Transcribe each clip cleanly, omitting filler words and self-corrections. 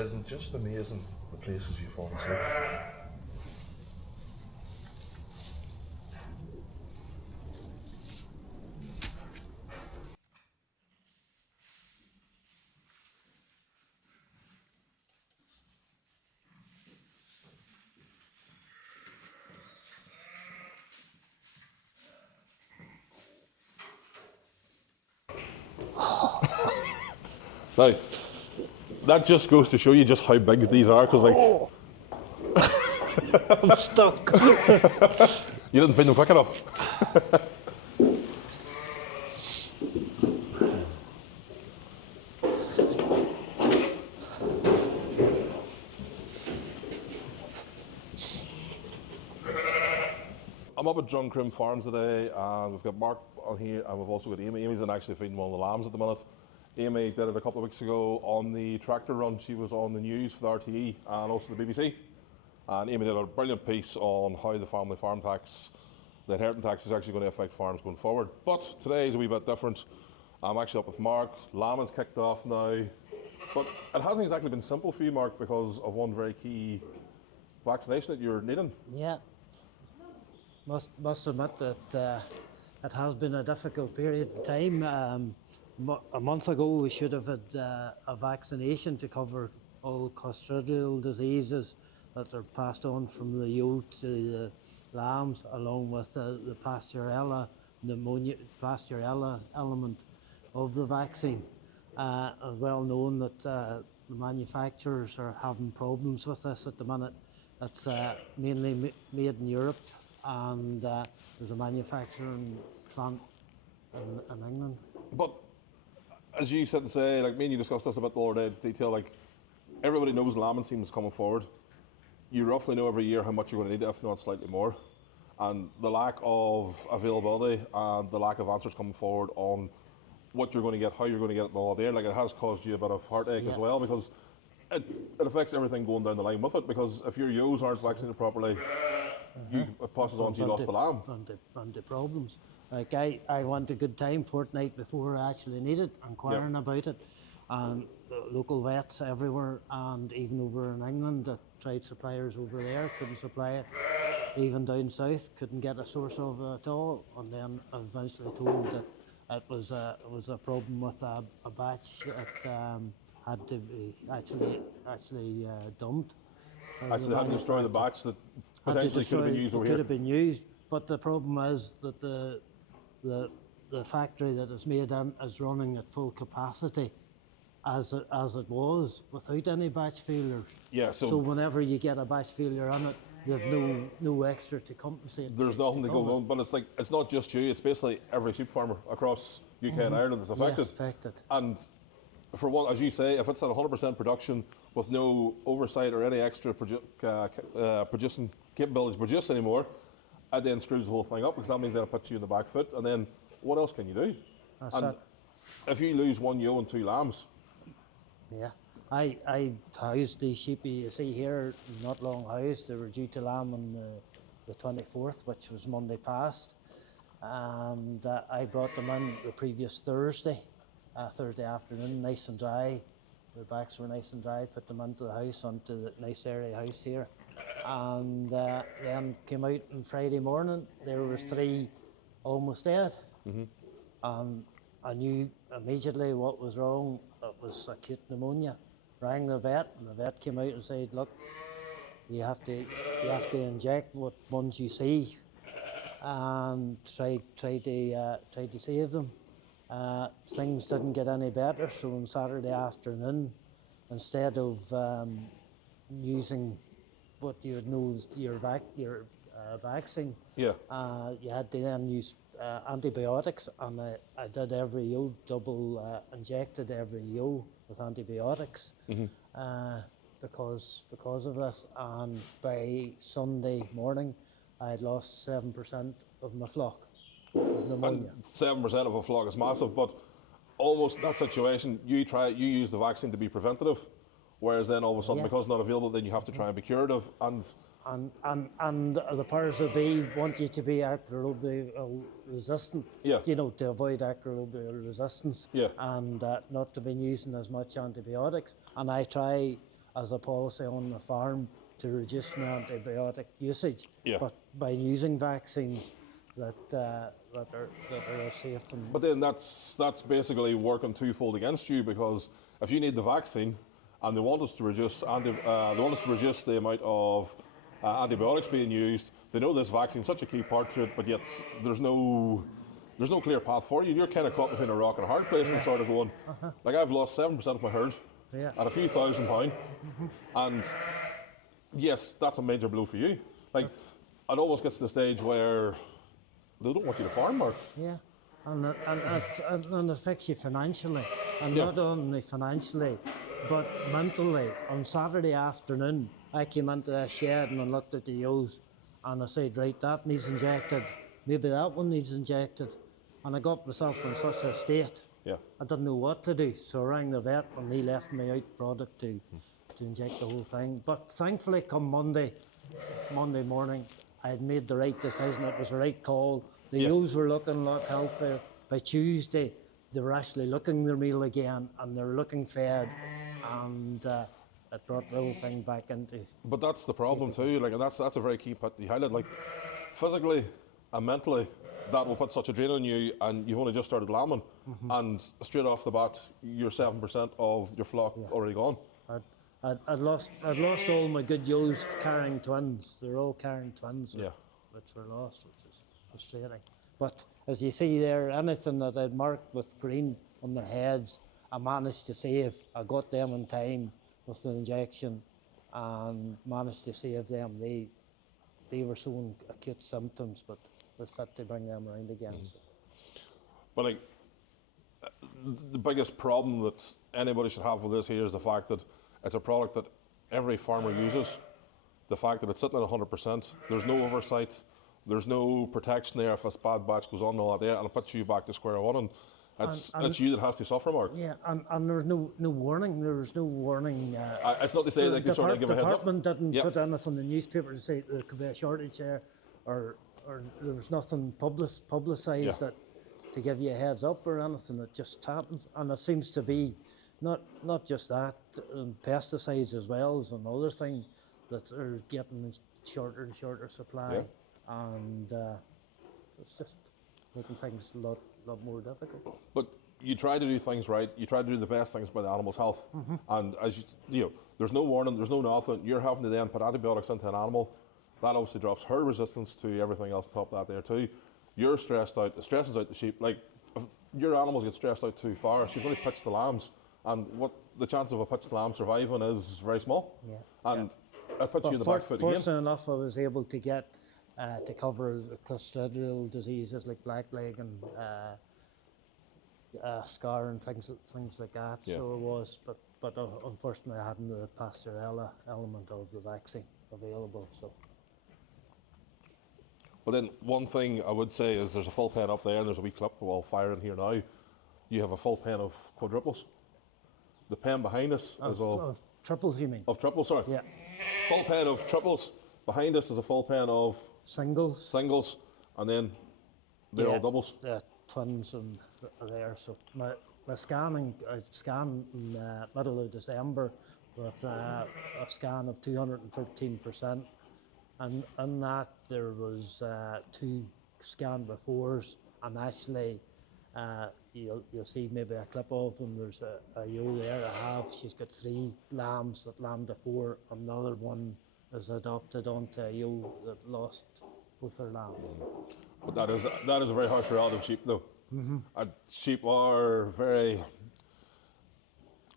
Isn't just amazing the places you fall asleep? Now, that just goes to show you just how big these are, because like I'm stuck. you didn't find them quick enough. I'm up at Drumcroon Farm today, and we've got Mark on here, and we've also got Amy. Amy's in actually feeding one of the lambs at the minute. Amy did it a couple of weeks ago on the tractor run. She was on the news for the RTE and also the BBC. And Amy did a brilliant piece on how the family farm tax, the inheritance tax, is actually going to affect farms going forward. But today is a wee bit different. I'm actually up with Mark. Lambing's kicked off now. But it hasn't exactly been simple for you, Mark, because of one very key vaccination that you're needing. Yeah. Must admit that it has been a difficult period of time. A month ago we should have had a vaccination to cover all clostridial diseases that are passed on from the ewe to the lambs, along with the Pasteurella pneumonia, Pasteurella element of the vaccine. It's well known that the manufacturers are having problems with this at the minute. It's mainly made in Europe, and there's a manufacturing plant in England. But as you said to say, like me and you discussed this a bit the other day in detail, like everybody knows lambing seems coming forward. You roughly know every year how much you're going to need, if not slightly more. And the lack of availability and the lack of answers coming forward on what you're going to get, how you're going to get it all there, like it has caused you a bit of heartache as well, because it affects everything going down the line with it, because if your ewes aren't vaccinated properly, it passes on to you lost the lamb. And the problems. Like I went a good time fortnight before I actually needed, inquiring about it, and local vets everywhere, and even over in England, the trade suppliers over there couldn't supply it. Even down south, couldn't get a source of it at all. And then eventually told that it was a problem with a batch that had to be actually dumped. Actually, had to destroy the batch that potentially could have been used over here. Could have been used, but the problem is that the factory that it's made in is running at full capacity, as it was, without any batch failures. Yeah. So whenever you get a batch failure on it, there's no extra to compensate. There's nothing to go on, but it's like it's not just you. It's basically every sheep farmer across UK and Ireland that's affected. Yeah, affected. And for what, as you say, if it's at 100% production with no oversight or any extra producing capabilities to produce anymore, it then screws the whole thing up, because that means that it puts you in the back foot. And then what else can you do? That's and it. if you lose one ewe and two lambs, Yeah, I housed these sheep you see here, not long housed. They were due to lamb on the 24th, which was Monday past, and I brought them in the previous Thursday afternoon, nice and dry. Their backs were nice and dry. Put them into the house, onto the nice area house here, and then came out on Friday morning. There was 3 almost dead, and I knew immediately what was wrong. It was acute pneumonia. Rang the vet, and the vet came out and said, "Look, you have to inject what ones you see, and try to save them." Things didn't get any better, so on Saturday afternoon, instead of using what you would know as your vaccine, you had to then use antibiotics, and I did every ewe, double injected every ewe with antibiotics because of this. And by Sunday morning, I had lost 7% of my flock with pneumonia. and 7% of a flock is massive, but almost in that situation, you use the vaccine to be preventative, whereas then all of a sudden, because it's not available, then you have to try and be curative. And the powers that be want you to be antimicrobial resistant, to avoid antimicrobial resistance, and not to be using as much antibiotics. And I as a policy on the farm to reduce my antibiotic usage. Yeah. But by using vaccines that are safe and But then that's basically working twofold against you, because if you need the vaccine and they want us to reduce the amount of antibiotics being used, they know this vaccine's such a key part to it, but yet there's no clear path for you. You're kind of caught between a rock and a hard place and sort of going, like I've lost 7% of my herd at a few £1,000, and yes, that's a major blow for you. Like, it almost gets to the stage where they don't want you to farm, Mark. yeah, and it affects you financially, and Yeah. not only financially, but mentally. On Saturday afternoon, I came into a shed and I looked at the ewes, and I said, right, that needs injected. Maybe that one needs injected, and I got myself in such a state. Yeah. I didn't know what to do, so I rang the vet and he left me out product to inject the whole thing. But thankfully, come Monday morning, I had made the right decision. It was the right call. The Yeah. ewes were looking a lot healthier. By Tuesday, they were actually looking their meal again, and they were looking fed, and it brought the whole thing back into. But that's the problem too. Like, and that's a very key part you highlight. Like, physically and mentally, that will put such a drain on you, and you've only just started lambing, and straight off the bat, you're 7% of your flock already gone. I'd lost all my good ewes carrying twins. They're all carrying twins, Yeah. which were lost, which is frustrating. But as you see there, anything that I'd marked with green on their heads, I managed to save. I got them in time with the injection, and managed to save them. They were showing acute symptoms, but was fit to bring them around again. So. But like, the biggest problem that anybody should have with this here is the fact that it's a product that every farmer uses. The fact that it's sitting at 100%, there's no oversight, there's no protection there if a bad batch goes on and all that there, and it puts you back to square one, and it's you that has to suffer, Mark. Yeah, and there was no warning. There was no warning. It's not to say they could sort of give a heads up. The department didn't Yep. put anything in the newspaper to say there could be a shortage there, or there was nothing publicised Yeah. that to give you a heads up or anything. It just happened, and it seems to be not just that, pesticides as well is another thing that are getting shorter and shorter supply, Yeah. and it's just making things a lot more difficult. But you try to do things right. You try to do the best things by the animal's health. And as you know, there's no warning, there's no nothing. You're having to then put antibiotics into an animal. That obviously drops her resistance to everything else on top of that there too. You're stressed out. It stresses out the sheep. Like, if your animals get stressed out too far, she's going to pitch the lambs. And what the chance of a pitched lamb surviving is very small. Yeah. And it puts you in the back foot again. Fortunately enough, I was able to get to cover clostridial diseases like blackleg and scar and things like that. Yeah. So it was, but unfortunately, I hadn't the pastorella element of the vaccine available. So. But then one thing I would say is there's a full pen up there, and there's a wee clip while firing here now. You have a full pen of quadruples. The pen behind us is all Of triples, you mean? of triples. Sorry. Yeah. Full pen of triples. Behind us is a full pen of Singles. singles, and then they're all doubles. Yeah, twins and there. So my scanning, I scanned in middle of December with a scan of 213%, and in that there was 2 scan befores, and actually you'll see maybe a clip of them. There's a ewe there I have. She's got 3 lambs that lambed before. Another one is adopted onto a ewe that lost both her lambs. But that is a very harsh reality of sheep, though. Sheep are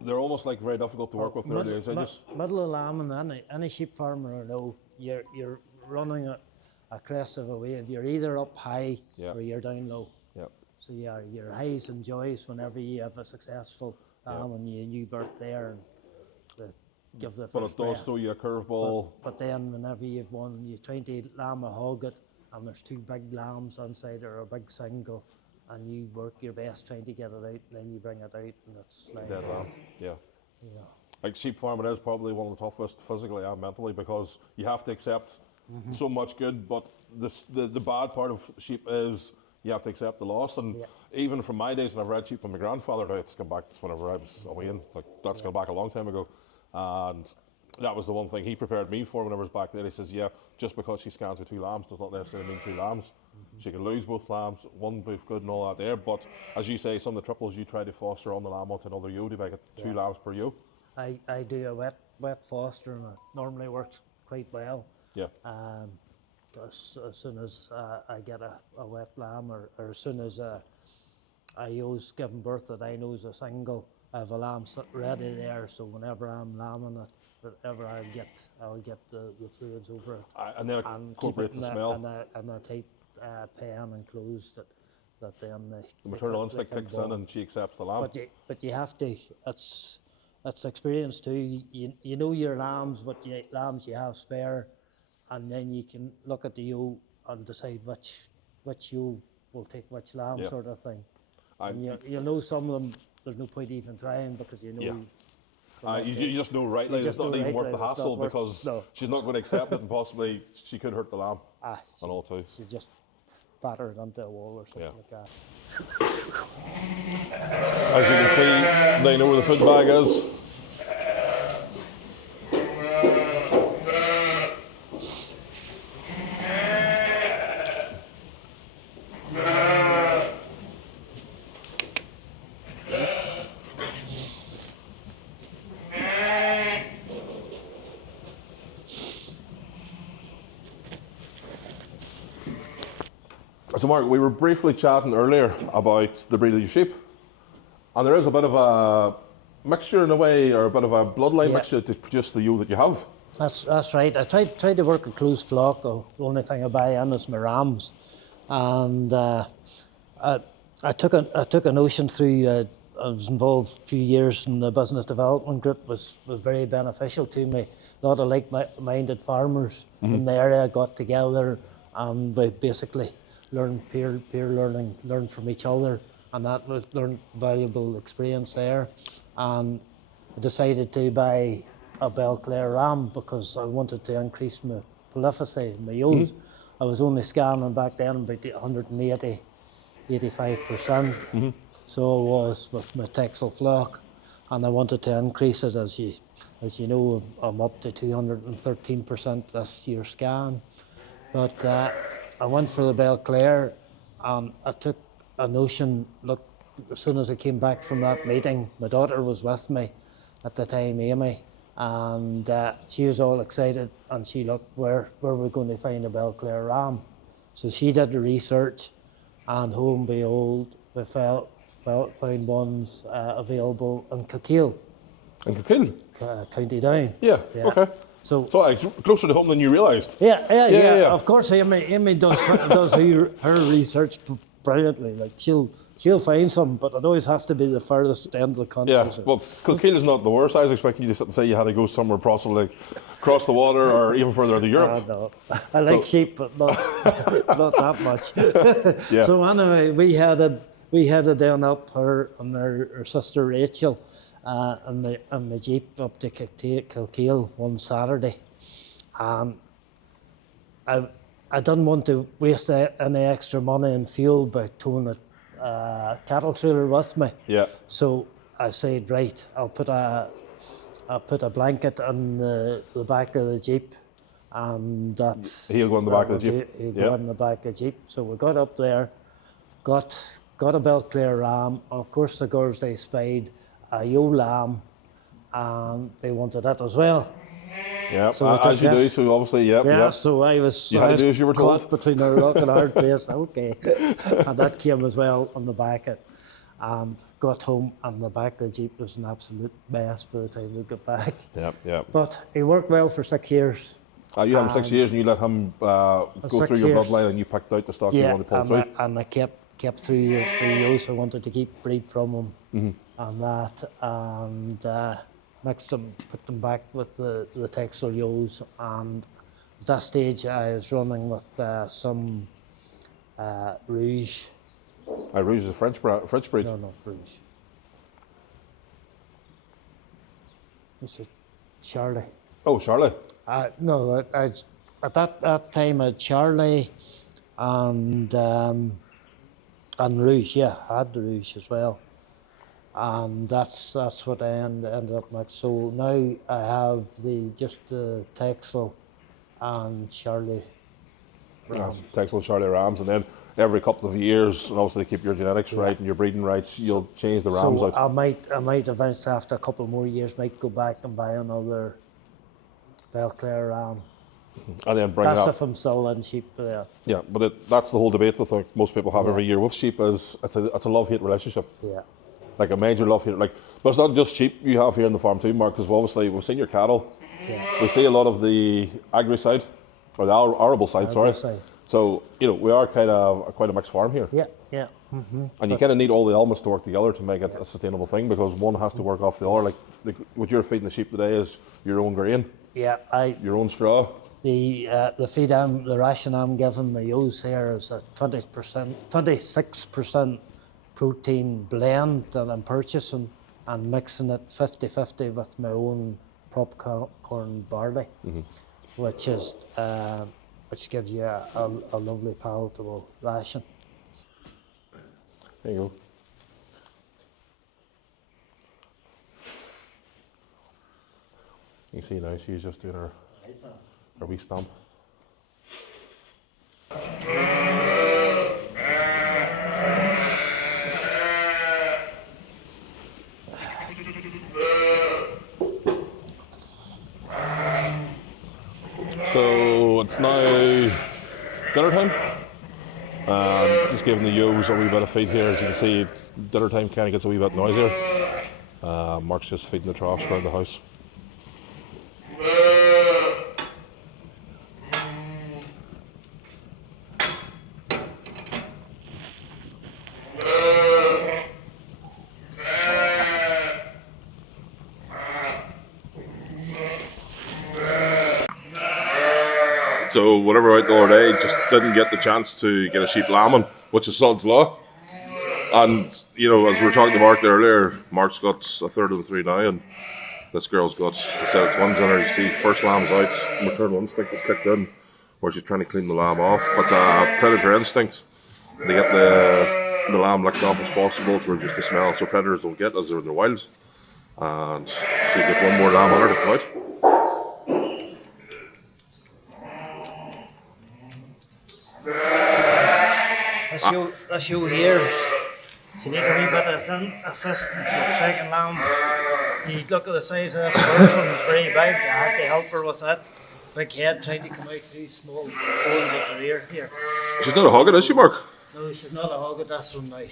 they're almost like very difficult to work with nowadays. Middle of lambing, any sheep farmer will know you're running a crest of a wave. You're either up high or you're down low. Yep. So your highs and joys whenever you have a successful lamb and you new birth there and give the But first it does breath. throw you a curveball. But then whenever you've won, you're trying to lamb a hog it, and there's 2 big lambs inside or a big single, and you work your best trying to get it out, and then you bring it out, and it's like Dead lamb. Yeah. Yeah. Like, sheep farming is probably one of the toughest physically and mentally, because you have to accept so much good, but the bad part of sheep is you have to accept the loss. And even from my days when I've read sheep with my grandfather, it's gone back to whenever I was away, and like that's gone back a long time ago. And that was the one thing he prepared me for when I was back there. He says, yeah, just because she scans with 2 lambs does not necessarily mean 2 lambs. She can lose both lambs, one both good and all that there. But as you say, some of the triples you try to foster on the lamb onto another ewe to make it 2 lambs per ewe. I do a wet foster, and it normally works quite well. Yeah. As soon as I get a wet lamb, or as soon as a ewe's given birth that I know is a single, I have a lamb ready there, so whenever I'm lambing it, whatever I'll get the fluids over it. And then it incorporates the smell. And a tight pen enclosed that then the maternal instinct kicks in and she accepts the lamb. But you have to, it's experience too. You know your lambs, what lambs you have spare, and then you can look at the ewe and decide which ewe will take which lamb, sort of thing. And you'll know some of them, there's no point even trying, because you know. You just know rightly, it's not even worth the hassle, because she's not going to accept it, and possibly she could hurt the lamb and all too. She just batter it onto a wall or something like that. As you can see, they know where the food bag is. So Mark, we were briefly chatting earlier about the breed of your sheep, and there is a bit of a mixture in a way, or a bit of a bloodline mixture to produce the ewe that you have. That's right. I tried to work a close flock. The only thing I buy in is my rams, and I took a notion through. I was involved a few years in the business development group. Was very beneficial to me. A lot of like-minded farmers in the area got together, and we basically learn peer learning, learn from each other, and that was learned valuable experience there. And I decided to buy a Belclare ram because I wanted to increase my prolificity, my ewes. I was only scanning back then about 180, 85%. So I was with my Texel flock, and I wanted to increase it. As you know, I'm up to 213% this year scan. But I went for the Belclare, and I took a notion. Look, as soon as I came back from that meeting, my daughter was with me at the time, Amy, and she was all excited, and she looked where we're going to find a Belclare ram. So she did the research, and lo and behold, we found ones available in Kilkeel. In Kilkeel? County Down. Yeah. Okay. So it's closer to home than you realised. Yeah. Of course, Amy does her research brilliantly. Like she'll find some, but it always has to be the furthest end of the country. Yeah. Well, Kilkeel is not the worst. I was expecting you to sit and say you had to go somewhere possibly across the water or even further to Europe. No. I like sheep, but not that much. Yeah. So anyway, we headed down up her and her sister Rachel. And the jeep up to Kilkeel one Saturday. I didn't want to waste any extra money and fuel by towing a cattle trailer with me. Yeah. So I said, right, I'll put a blanket on the back of the jeep, and that he'll go in the back of the jeep. He'll go in the back of the jeep. So we got up there, got a Belclare ram. Of course, the girls, they spied a ewe lamb, and they wanted it as well. Yeah, so as you do, so obviously, yeah. So I was caught between a rock and a hard place. Okay. And that came as well on the back of it. And got home, and the back of the jeep was an absolute mess by the time we got back. Yeah. But he worked well for 6 years. You had him 6 years, and you let him go through your bloodline, and you picked out the stock you wanted to pull through. And I kept through years. I wanted to keep breed from him. And that, and mixed them, put them back with the Texel ewes, and at that stage I was running with some Rouge. Rouge is a French breed? No, Rouge. It's a Charlie. Oh, Charlie. No, at that time I had Charlie and Rouge, I had the Rouge as well. and that's what I ended up with. So now I have just the Texel and Charlie Rams. Texel Charlie Rams, and then every couple of years, and obviously keep your genetics right and your breeding rights, you'll change the Rams So out. I might eventually, after a couple more years, might go back and buy another Belclare Ram. And then bring That's that. if I'm still in sheep there. Yeah, but that's the whole debate I think most people have every year with sheep is it's a love-hate relationship. Yeah. Like a major love-hate. Like, but it's not just sheep you have here in the farm too, Mark, because obviously we've seen your cattle. Yeah. We see a lot of the agri side, or the arable side, sorry. side. So, we are quite a mixed farm here. Yeah, yeah. And you kind of need all the elements to work together to make it a sustainable thing, because one has to work off the other. Like what you're feeding the sheep today is your own grain, Yeah, your own straw. the feed the ration I'm giving the ewes here is a 26% protein blend that I'm purchasing and mixing it 50-50 with my own popcorn barley, which is which gives you a lovely palatable ration. There you go. You can see now she's just doing her wee stomp. So it's now dinner time. Just giving the ewes a wee bit of feed here. As you can see, dinner time kind of gets a wee bit noisier. Mark's just feeding the troughs around the house. So whatever out the other day, just didn't get the chance to get a sheep lambing, which is sod's law. And, as we were talking to Mark there earlier, Mark's got a third of the three now, and this girl's got a set of twins in her. You see, first lamb's out, maternal instinct is kicked in, where she's trying to clean the lamb off. But predator instinct, they get the lamb licked off as possible for just the smell, so predators don't get as they're in the wild. And she'll get one more lamb on her to come out. This ewe here, she needs a wee bit of assistance. The second lamb, you look at the size of this first one, it's very big. I had to help her with that. Big head trying to come out through small holes at the rear here. She's not a hogget, is she, Mark? No, she's not a hog at this one now,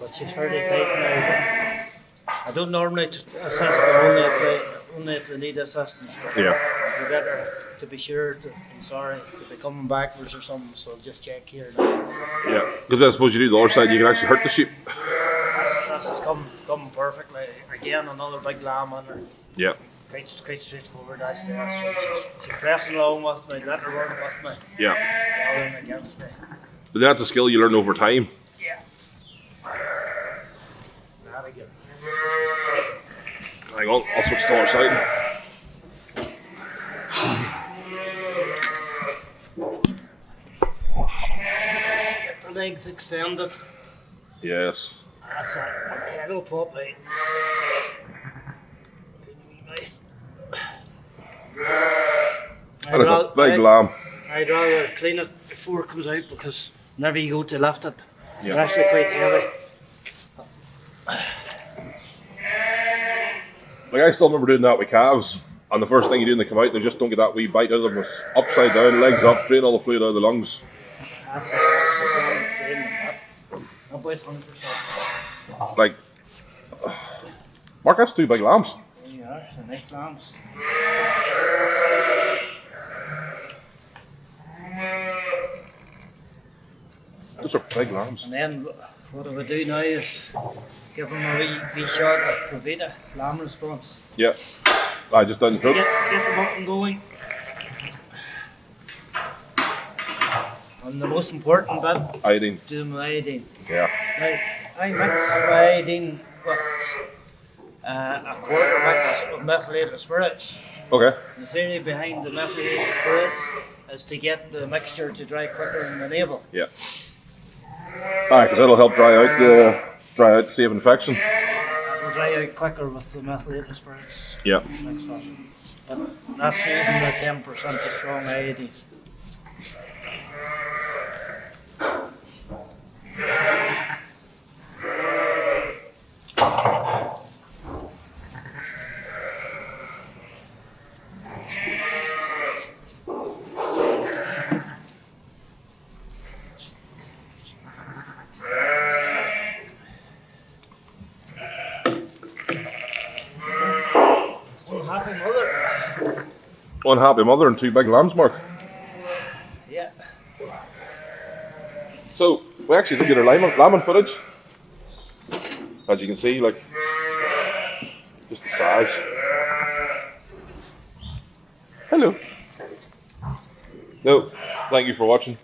but she's fairly tight now. I don't normally assist them only if they need assistance. Yeah. You better to be sure to be coming backwards or something, so just check here now. Yeah, because I suppose you do the other side, you can actually hurt the sheep. This is coming perfectly. Again, another big lamb on her. Yeah. Quite straightforward actually. She's pressing along with me, let her run with me. Yeah. Rather than against me. But that's a skill you learn over time. Yeah. Not again. Hang on, I'll switch to the other side. Get the legs extended. Yes. That's it. Head'll pop out. That is a big lamb. I'd rather clean it before it comes out because whenever you go to lift it, Yeah. it's actually quite heavy. Like I still remember doing that with calves, and the first thing you do when they come out, they just don't get that wee bite out of them. It's upside down, legs up, drain all the fluid out of the lungs. That's it. About 100%. Like, Mark, that's two big lambs. There you are, the nice lambs. Those are big lambs. And then what I would do now is give them a wee shot of Provita, lamb response. Yeah. I just down the throat. Get them up and going. And the most important bit, Iodine. do them with iodine. Yeah. Now, I mix iodine with a quarter mix of methylated spirits. Okay. The theory behind the methylated spirits is to get the mixture to dry quicker in the navel. Yeah. Aye, because that'll help dry out dry out to save infection. It'll dry out quicker with the methylated spirits. Yeah. Mixed up. But that's using the 10% of strong iodine. Unhappy mother. Unhappy mother and 2 big lambs, Mark. Yeah. So we actually did get our lambing footage. As you can see, like just the size. Hello. No, thank you for watching.